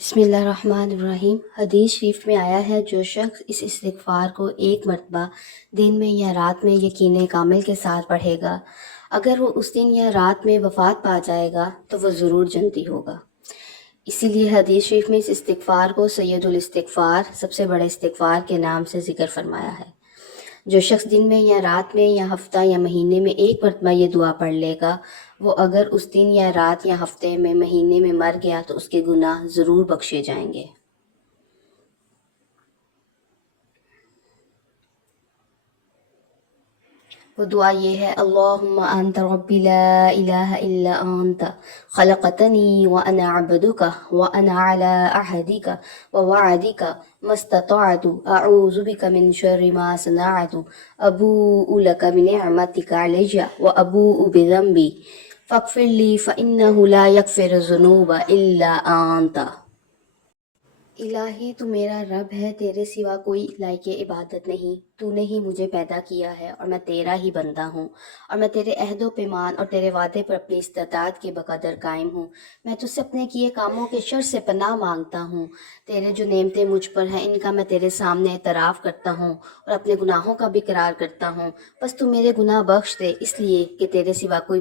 بسم اللہ الرحمن الرحیم۔ حدیث شریف میں آیا ہے جو شخص اس استغفار کو ایک مرتبہ دن میں یا رات میں یقین کامل کے ساتھ پڑھے گا، اگر وہ اس دن یا رات میں وفات پا جائے گا تو وہ ضرور جنتی ہوگا۔ اسی لیے حدیث شریف میں اس استغفار کو سید الاستغفار، سب سے بڑے استغفار کے نام سے ذکر فرمایا ہے۔ جو شخص دن میں یا رات میں یا ہفتہ یا مہینے میں ایک مرتبہ یہ دعا پڑھ لے گا، وہ اگر اس دن یا رات یا ہفتے میں مہینے میں مر گیا تو اس کے گناہ ضرور بخشے جائیں گے۔ وہ دعا یہ ہے: اللہم انت ربی لا الہ الا انت خلقتنی وانا عبدک وانا علی عہدک ووعدک ما استطعت اعوذ بک من شر ما صنعت ابوء لک بنعمتک علی وابوء بذنبی فاغفر لی فانہ لا یغفر الذنوب الا انت۔ الہی تو میرا رب ہے، تیرے سوا کوئی لائق عبادت نہیں، تو نے ہی مجھے پیدا کیا ہے اور میں تیرا ہی بندہ ہوں، اور میں تیرے عہد و پیمان اور تیرے وعدے پر اپنی استطاعت کے بقدر قائم ہوں۔ میں تجھ سے اپنے کیے کاموں کے شر سے پناہ مانگتا ہوں۔ تیرے جو نعمتیں مجھ پر ہیں ان کا میں تیرے سامنے اعتراف کرتا ہوں اور اپنے گناہوں کا بھی اقرار کرتا ہوں، بس تو میرے گناہ بخش دے، اس لیے کہ تیرے سوا کوئی